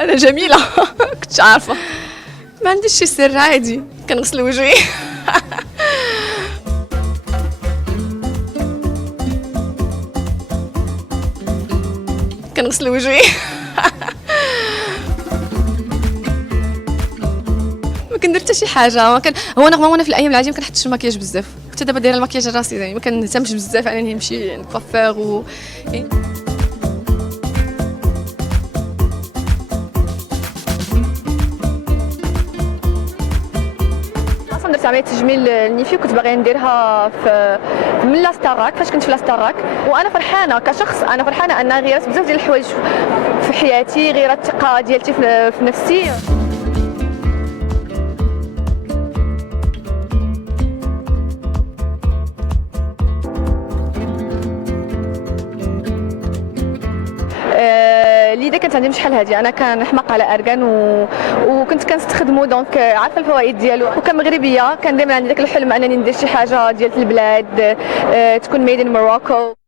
انا جميله. كنتش عارفه. ما عنديش شي سر، عادي كنغسل وجهي. كنغسل وجهي. ما كندير حتى شي حاجه. ما كان هو نورمالمون انا في الايام العاديه ما كنحطش المكياج بزاف. حتى دابا دايره المكياج راسي، يعني ما كنهتمش بزاف على اني نمشي للكوافير و اصلا درت عمليه تجميل النيفي وكنت باغيه نديرها من لاستاراك فاش كنت في لاستاراك. وانا فرحانه كشخص، انا فرحانه ان غيرت بزاف ديال الحوايج في حياتي، غيرت الثقه ديالتي في نفسي. اللي كانت عندي شحال هادي انا كنحماق على ارغان وكنت كنستخدمو دونك عارفه الفوائد ديالو. وكمغربيه كان دائما عندي داك الحلم انني ندير شي حاجه ديال البلاد تكون ميد ان موروكو.